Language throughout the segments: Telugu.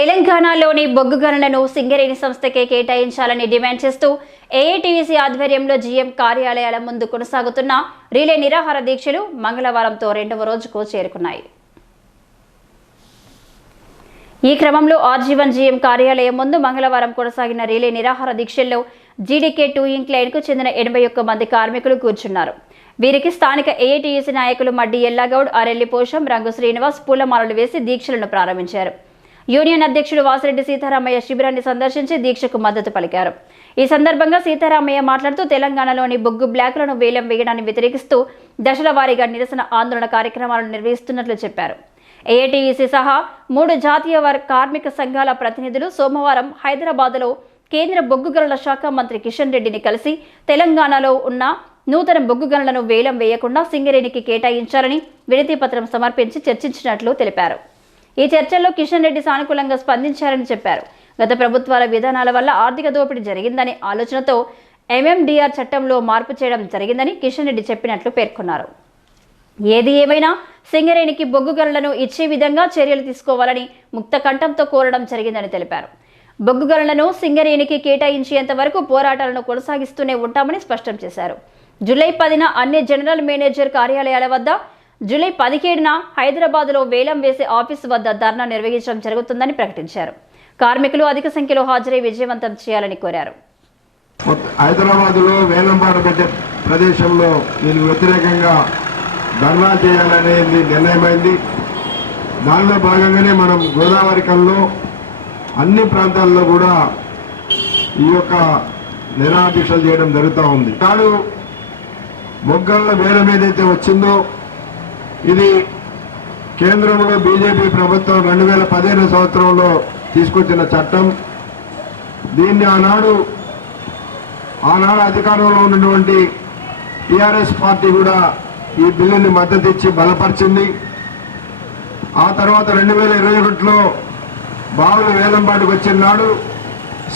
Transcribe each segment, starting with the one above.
తెలంగాణలోని బొగ్గు గనులను సింగరేణి సంస్థకే కేటాయించాలని డిమాండ్ చేస్తూ ఏఐటీసీ ఆధ్వర్యంలో జీఎం కార్యాలయాల ముందు కొనసాగుతున్న రిలే నిరాహార దీక్షలు మంగళవారంతో రెండవ రోజుకు చేరుకున్నాయి. ఈ క్రమంలో ఆర్జీవన్ జీఎం కార్యాలయం ముందు మంగళవారం కొనసాగిన రిలే నిరాహార దీక్షల్లో జీడీకే టూ ఇంక్లైన్కు చెందిన ఎనభై ఒక్క మంది కార్మికులు కూర్చున్నారు. వీరికి స్థానిక ఏఐటీయూసీ నాయకులు మడ్డి ఎల్లాగౌడ్ అరెల్లి పోషం రంగు శ్రీనివాస్ పూలమాలలు వేసి దీక్షలను ప్రారంభించారు. యూనియన్ అధ్యక్షుడు వాసిరెడ్డి సీతారామయ్య శిబిరాన్ని సందర్శించి దీక్షకు మద్దతు పలికారు. ఈ సందర్భంగా సీతారామయ్య మాట్లాడుతూ తెలంగాణలోని బొగ్గు బ్లాకులను వేలం వేయడాన్ని వ్యతిరేకిస్తూ దశల వారీగా నిరసన ఆందోళన కార్యక్రమాలను నిర్వహిస్తున్నట్లు చెప్పారు. ఏఐటీఈసీ సహా మూడు జాతీయ కార్మిక సంఘాల ప్రతినిధులు సోమవారం హైదరాబాద్లో కేంద్ర బొగ్గు గనుల శాఖ మంత్రి కిషన్ రెడ్డిని కలిసి తెలంగాణలో ఉన్న నూతన బొగ్గు గనులను వేలం వేయకుండా సింగరేణికి కేటాయించాలని వినతిపత్రం సమర్పించి చర్చించినట్లు తెలిపారు. ఈ చర్చల్లో కిషన్ రెడ్డి సానుకూలంగా స్పందించారని చెప్పారు. గత ప్రభుత్వాల విధానాల వల్ల ఆర్థిక దోపిడీ జరిగిందనే ఆలోచనతో ఎంఎండిఆర్ చట్టంలో మార్పు చేయడం జరిగిందని కిషన్ రెడ్డి చెప్పినట్లు పేర్కొన్నారు. ఏది ఏమైనా సింగరేణికి బొగ్గు గనులను ఇచ్చే విధంగా చర్యలు తీసుకోవాలని ముక్త కంఠంతో కోరడం జరిగిందని తెలిపారు. బొగ్గు గనులను సింగరేణికి కేటాయించేంత వరకు పోరాటాలను కొనసాగిస్తూనే ఉంటామని స్పష్టం చేశారు. జూలై పదిన అన్ని జనరల్ మేనేజర్ కార్యాలయాల వద్ద జూలై పదిహేడున హైదరాబాద్లో వేలం వేసే ఆఫీసు వద్ద ధర్నా నిర్వహించడం జరుగుతుందని ప్రకటించారు. కార్మికులు అధిక సంఖ్యలో హాజరై విజయవంతం చేయాలని కోరారు. హైదరాబాద్లో వేలంపాట పెట్టే ప్రదేశంలో దీనికి వ్యతిరేకంగా ధర్నా చేయాలనేది నిర్ణయమైంది. దానిలో భాగంగానే మనం గోదావరి కల్లో అన్ని ప్రాంతాల్లో కూడా ఈ యొక్క నిరాదీక్షలు చేయడం జరుగుతూ ఉంది. కాదు మొగ్గల్లో వేలం ఏదైతే వచ్చిందో ఇది కేంద్రంలో బీజేపీ ప్రభుత్వం రెండు వేల పదిహేను సంవత్సరంలో తీసుకొచ్చిన చట్టం. దీన్ని ఆనాడు ఆనాడు అధికారంలో ఉన్నటువంటి టీఆర్ఎస్ పార్టీ కూడా ఈ బిల్లుని మద్దతు ఇచ్చి బలపరిచింది. ఆ తర్వాత రెండు వేల ఇరవై ఒకటిలో బావులు వేలంపాటుకు వచ్చిన నాడు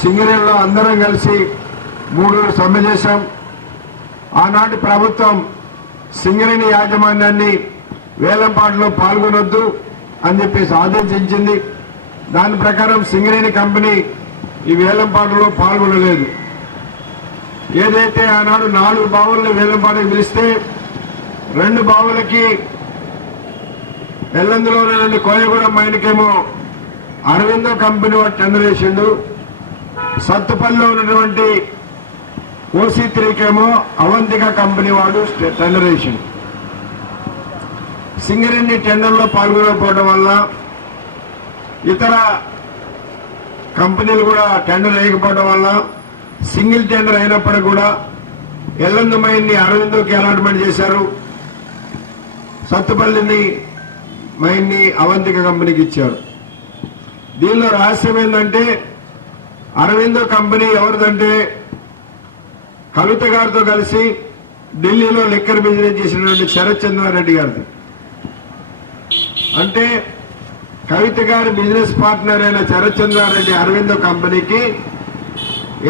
సింగరేణిలో అందరం కలిసి మూడు సమ్మె చేశాం. ఆనాటి ప్రభుత్వం సింగరేణి యాజమాన్యాన్ని వేలంపాటలో పాల్గొనొద్దు అని చెప్పేసి ఆదేశించింది. దాని ప్రకారం సింగరేణి కంపెనీ ఈ వేలంపాటలో పాల్గొనలేదు. ఏదైతే ఆనాడు నాలుగు బావులను వేలంపాటకు పిలిస్తే రెండు బావులకి ఎల్లందులో ఉన్నటువంటి కోయగూడెం మైన్కేమో అరవిందో కంపెనీ వాడు టెండర్ వేసిండు. సత్తుపల్లిలో ఉన్నటువంటి ఓసీ త్రీకేమో అవంతిక కంపెనీ వాడు టెండర్ వేసిండు. సింగరేణి టెండర్లో పాల్గొనకపోవడం వల్ల ఇతర కంపెనీలు కూడా టెండర్ వేయకపోవడం వల్ల సింగిల్ టెండర్ అయినప్పటికీ కూడా ఎల్లందు అరవిందోకి అలాట్మెంట్ చేశారు. సత్తుపల్లిని మైన్ని అవంతిక కంపెనీకి ఇచ్చారు. దీనిలో రహస్యం ఏంటంటే అరవిందో కంపెనీ ఎవరిదంటే కవిత గారితో కలిసి ఢిల్లీలో లిక్కర్ బిజినెస్ చేసినటువంటి శరత్ చంద్రారెడ్డి గారిది. అంటే కవిత గారి బిజినెస్ పార్ట్నర్ అయిన చరచంద్రారెడ్డి అరవిందో కంపెనీకి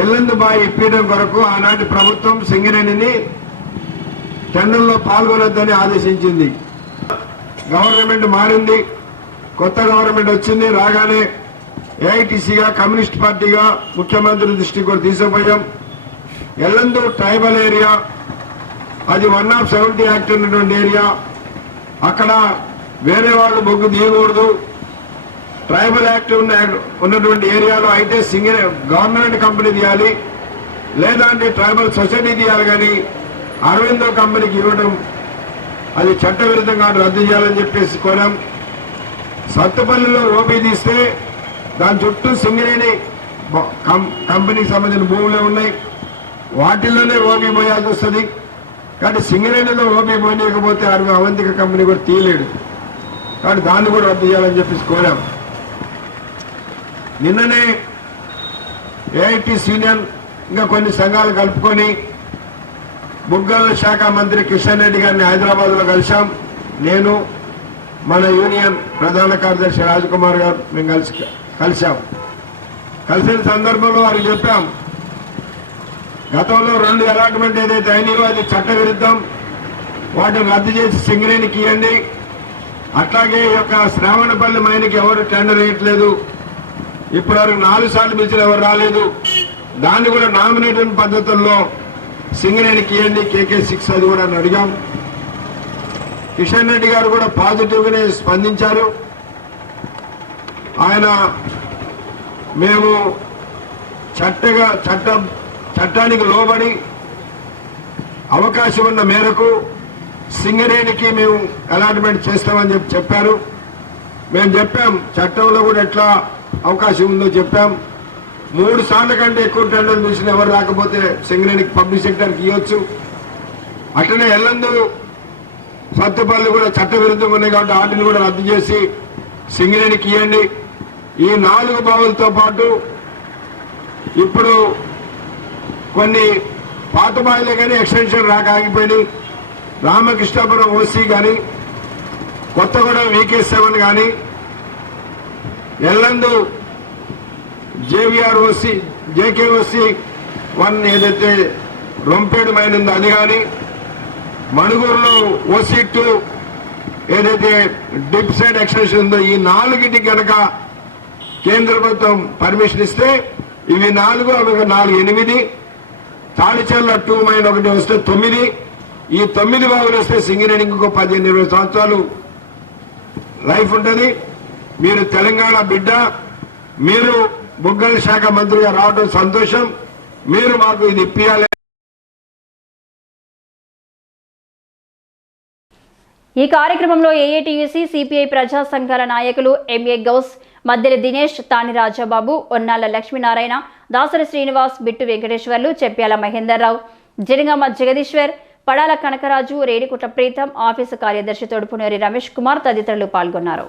ఎల్లందు బాయ్ ఇప్పించడం కొరకు ఆనాటి ప్రభుత్వం సింగరేణిని టెండర్లో పాల్గొనొద్దని ఆదేశించింది. గవర్నమెంట్ మారింది. కొత్త గవర్నమెంట్ వచ్చింది. రాగానే ఏఐటీసీగా కమ్యూనిస్ట్ పార్టీగా ముఖ్యమంత్రి దృష్టికి కూడా తీసుకుపోయాం. ఎల్లందు ట్రైబల్ ఏరియా అది వన్ ఆఫ్ సెవెంటీ యాక్ట్ ఉన్నటువంటి ఏరియా. అక్కడ వేరే వాళ్ళు బొగ్గు తీయకూడదు. ట్రైబల్ యాక్ట్ ఉన్న ఉన్నటువంటి ఏరియాలో అయితే సింగిల్ గవర్నమెంట్ కంపెనీ తీయాలి. లేదా ట్రైబల్ సొసైటీ తీయాలి కానీ అరవిందో కంపెనీకి ఇవ్వడం అది చట్టవిరుద్ధంగా రద్దు చేయాలని చెప్పేసి కోరాం. సత్తుపల్లిలో ఓపీ తీస్తే దాని చుట్టూ సింగరేణి కం- కంపెనీకి సంబంధించిన భూములే ఉన్నాయి. వాటిల్లోనే ఓపీ పోయాల్సి వస్తుంది. కానీ సింగరేణిలో ఓపీ పోయకపోతే అరవై అవంతిక కంపెనీ కూడా తీయలేడు. కానీ దాన్ని కూడా రద్దు చేయాలని చెప్పేసి కోరాం. నిన్ననే ఏఐటి సీనియర్ ఇంకా కొన్ని సంఘాలు కలుపుకొని ముగ్గల శాఖ మంత్రి కిషన్ రెడ్డి గారిని హైదరాబాద్లో కలిశాం. నేను మన యూనియన్ ప్రధాన కార్యదర్శి రాజ్ కుమార్ గారు మేము కలిసి కలిశాం. కలిసిన సందర్భంలో వారికి చెప్పాం గతంలో రెండు అలాట్మెంట్ ఏదైతే అయినాయో అది చట్టవిరుద్ధం వాటిని రద్దు చేసి సింగరేణికి ఇవ్వండి. అట్లాగే ఈ యొక్క శ్రావణపల్లి మైన్కి ఎవరు టెండర్ వేయట్లేదు. ఇప్పటివరకు నాలుగు సార్లు పిలిచిన ఎవరు రాలేదు. దాన్ని కూడా నామినేటెడ్ పద్ధతుల్లో సింగరేణికి ఇవ్వండి కేకే సిక్స్ అది కూడా అడిగాం. కిషన్ రెడ్డి గారు కూడా పాజిటివ్గానే స్పందించారు. ఆయన మేము చట్టగా చట్ట చట్టానికి లోబడి అవకాశం ఉన్న మేరకు సింగరేణికి మేము అలాట్మెంట్ చేస్తామని చెప్పి చెప్పారు. మేము చెప్పాం చట్టంలో కూడా ఎట్లా అవకాశం ఉందో చెప్పాం. మూడు సార్ల కంటే ఎక్కువ టెండర్లు చూసిన ఎవరు రాకపోతే సింగరేణికి పబ్లిక్ సెక్టర్కి ఇవ్వచ్చు. అట్లనే ఎల్లందు సత్తుపల్లి కూడా చట్ట విరుద్ధంగా ఉన్నాయి కాబట్టి వాటిని కూడా రద్దు చేసి సింగరేణికి ఇవ్వండి ఈ నాలుగు బావులతో పాటు ఇప్పుడు కొన్ని పాత బావిలే కానీ ఎక్స్టెన్షన్ రాక ఆగిపోయినాయి. రామకృష్ణాపురం ఓసీ కానీ కొత్తగూడెం వికే సెవెన్ కానీ Yellandu JVR OC JK OC one ఏదైతే రొంపేడు మైన్ ఉందో అది కానీ మణుగూరులో ఓసీ టూ ఏదైతే డిప్ సైడ్ ఎక్స్టెన్షన్ ఉందో ఈ నాలుగిటికి కనుక కేంద్ర ప్రభుత్వం పర్మిషన్ ఇస్తే ఇవి నాలుగు అవి నాలుగు ఎనిమిది తాడిచర్ల టూ మైన్ ఒకటి వస్తే తొమ్మిది ఈ తొమ్మిది బాగులు వస్తే సింగరేణికి ఇంకో పదిహేను ఇరవై సంవత్సరాలు లైఫ్ ఉంటుంది. మీరు తెలంగాణ బిడ్డ మీరు బుగ్గల శాఖ మంత్రిగా రావడం సంతోషం. మీరు మాకు ఇది ఇప్పియాలి. ఈ కార్యక్రమంలో ఏఐటీయూసీ సిపిఐ ప్రజా సంఘాల నాయకులు ఎంఏ గౌస్ మద్దెల దినేష్ తాని రాజాబాబు ఒన్నాల లక్ష్మీనారాయణ దాసరి శ్రీనివాస్ బిట్టు వెంకటేశ్వర్లు చెప్పాల మహేందర్రావు జనగామ జగదీశ్వర్ పడాల కనకరాజు రేణికుట్ల ప్రీతం ఆఫీసు కార్యదర్శి తొడుపునేరి రమేష్ కుమార్ తదితరులు పాల్గొన్నారు.